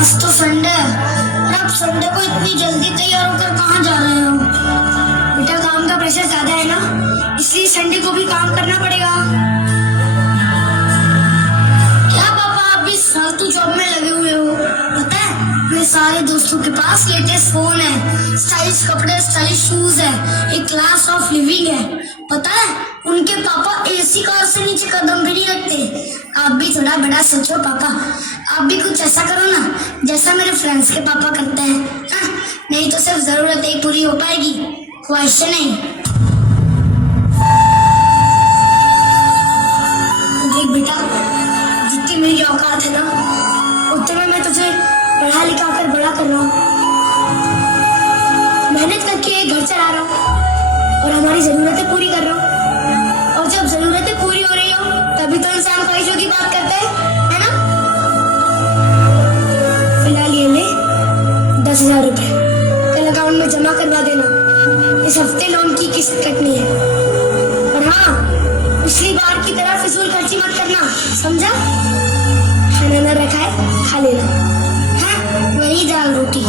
आज तो संडे है और अब संडे को इतनी जल्दी तैयार होकर कहाँ जा रहे हो? बेटा काम का प्रेशर ज्यादा है ना, इसलिए संडे को भी काम करना पड़ेगा। क्या पापा आप भी फालतू जॉब में लगे हुए हो? पता है मेरे सारे दोस्तों के पास लेटेस्ट फोन है, स्टाइलिश कपड़े, स्टाइलिश शूज है, एक क्लास ऑफ लिविंग है। पता है उनके पापा एसी कार से नीचे कदम भी नहीं रखते। आप भी थोड़ा बड़ा सोचो पापा, आप भी कुछ ऐसा करो ना जैसा मेरे फ्रेंड्स के पापा करते हैं। हाँ? नहीं तो सिर्फ जरूरत ही पूरी हो पाएगी, ख्वाहिश नहीं। देख बेटा, जितनी मेरी औकात है ना उतने मैं तुझे पढ़ा लिखा कर बड़ा कर रहा हूँ, मेहनत करके घर चला रहा हूँ और हमारी जरूरतें पूरी कर रहा हूँ। और जब जरूरतें पूरी हो रही हो तभी तो इंसान ख्वाहिशों की बात करता है ना? फिलहाल ये ले 10,000 रुपए, कल अकाउंट में जमा करवा देना। इस हफ्ते लोन की किस्त कटनी है। और हाँ, पिछली बार की तरह फिजूल खर्ची मत करना, समझा? खाना न रखा है खा लेना, हाँ? वही दाल रोटी।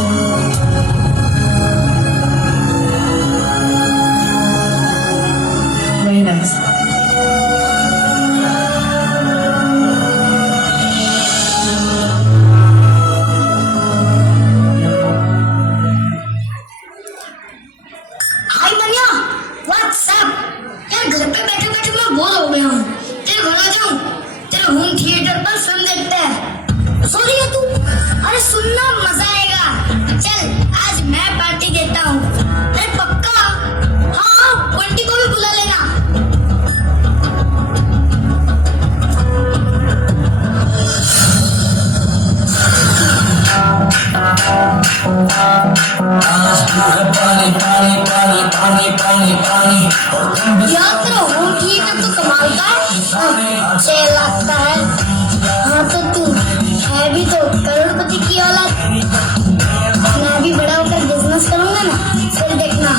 Very nice. हाय मनिया, व्हाट्स अप? यार घर पे बैठे बैठे मैं बोर हो गया हूँ। तेरे घर आ जाऊँ, तेरे होम थिएटर पर फिल्म देखते हैं। सो रही है तू? अरे सुनना, मजा आएगा। चल आज मैं पार्टी देता हूँ। अरे पक्का? हाँ, बंटी को भी बुला लेना। यार तेरा होम थिएटर तो कमाल का है, 6 लाख का है। हाँ तो तू है भी तो करोड़पति की औलाद। मैं भी बड़ा होकर बिजनेस करूंगा ना, फिर देखना।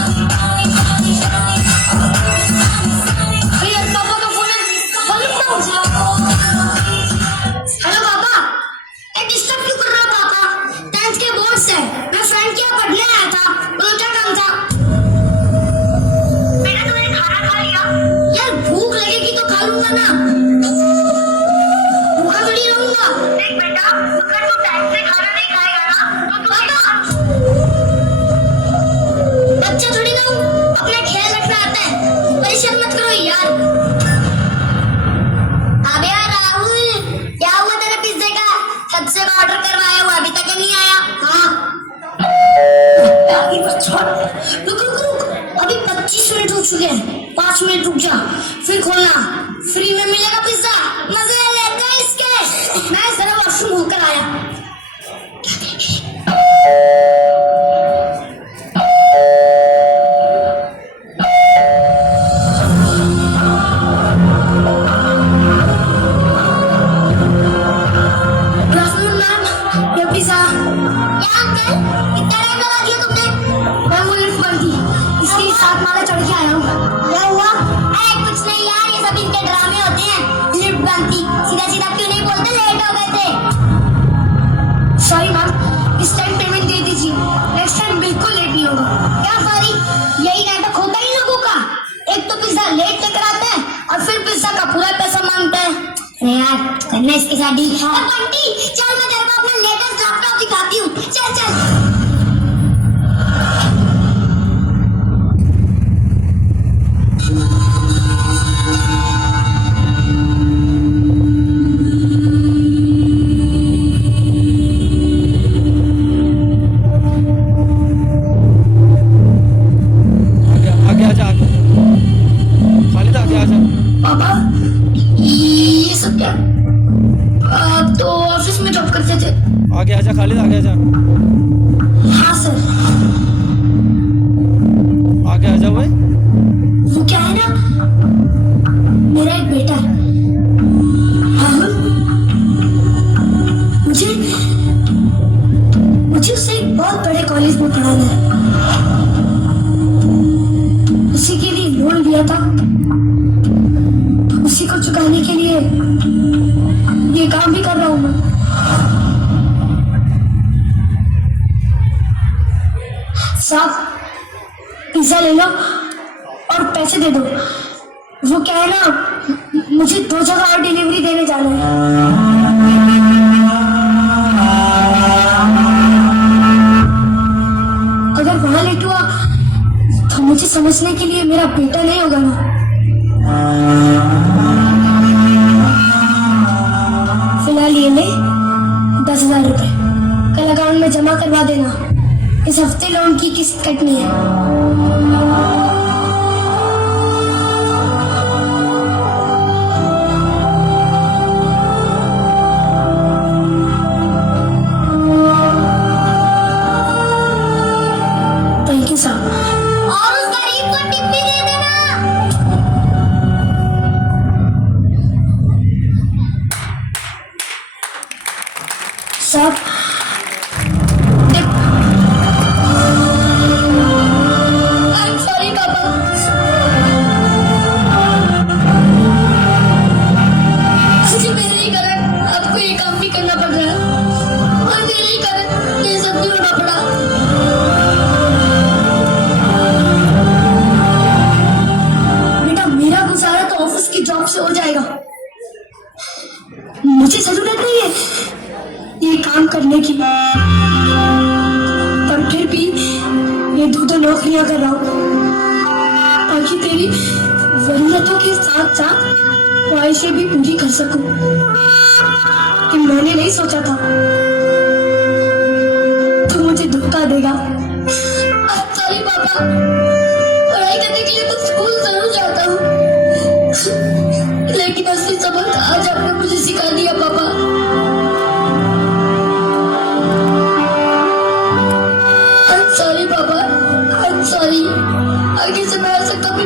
यार पापा का फोन है, हेलो पापा। डिस्टर्ब क्यों कर रहा पापा? 10th के बोर्ड्स है, मैं फ्रेंड के यहाँ पढ़ने आया था, उनका काम था। बेटा तुमने खाना खा लिया? यार भूख लगेगी तो खा लूंगा ना, भूखा थोड़ी रहूंगा। देख बेटा, अगर तू टाइम से खाना नहीं खाएगा ना तो बच्चा थोड़ी ना हूँ, अपना ख्याल रखना आता है, परेशान मत करो यार। अबे यार राहुल, क्या हुआ तेरे पिज्जे का? कब से ऑर्डर करवाया हुआ, अभी तक नहीं आया? हाँ रुक रुक रुक, अभी 25 मिनट हो चुके हैं, 5 मिनट रुक जा, फिर खोलना। फ्री में मिलेगा पिज्जा, मजे लेते इसके। मैं जरा वॉशरूम होकर आया। सॉरी मैम, इस टाइम पेमेंट दे दीजिए, नेक्स्ट टाइम बिल्कुल लेट नहीं होगा। क्या सॉरी, यही नाटक होता है इन लोगों का। एक तो पिज्जा लेट लेकर आते हैं और फिर पिज्जा का पूरा पैसा मांगते हैं। अरे यार करना इसके साथ डील। बंटी चल, मैं तेरे को अपना लेटेस्ट लैपटॉप दिखाती हूँ, चल चल। पापा ये सब क्या? आप तो ऑफिस में जॉब करते थे। आगे आजा खालिद, आगे आजा। हाँ सर। आगे आजा। वो क्या है ना, मेरा एक बेटा है राहुल, मुझे उसे एक बहुत बड़े कॉलेज में पढ़ाना है। उसी के लिए लोन लिया था, उसी को चुकाने के लिए ये काम भी कर रहा हूँ मैं। साहब पिज्जा ले लो और पैसे दे दो। वो क्या है ना, मुझे 2 जगह और डिलीवरी देने जाना है। अगर वहां लेट हुआ तो मुझे समझने के लिए मेरा बेटा नहीं होगा ना। फिलहाल ये ले 10,000 रुपए, कल अकाउंट में जमा करवा देना। इस हफ्ते लोन की किस्त कटनी है। थैंक यू साहब। और उस गरीब को टिप भी दे देना। साहब I'm sorry पापा। मुझे मेरे ही कारण आपको ये काम भी करना पड़ रहा है और मेरे ही कारण ये सब भी होना पड़ा। बेटा मेरा गुजारा तो ऑफिस की जॉब से हो जाएगा, मुझे जरूरत नहीं है ये काम करने की, पर फिर भी ये 2 नौकरियां कर रहा हूँ ताकि तेरी जरूरतों के साथ साथ ख्वाहिशें भी पूरी कर सकूं। कि मैंने नहीं सोचा था तू मुझे धोखा देगा। सॉरी पापा, पढ़ाई करने के लिए तो स्कूल जरूर जाता हूँ, लेकिन असली सबक आज आपने मुझे सिखा दिया पापा। सॉरी पापा, सॉरी। आगे से मैं ऐसा कभी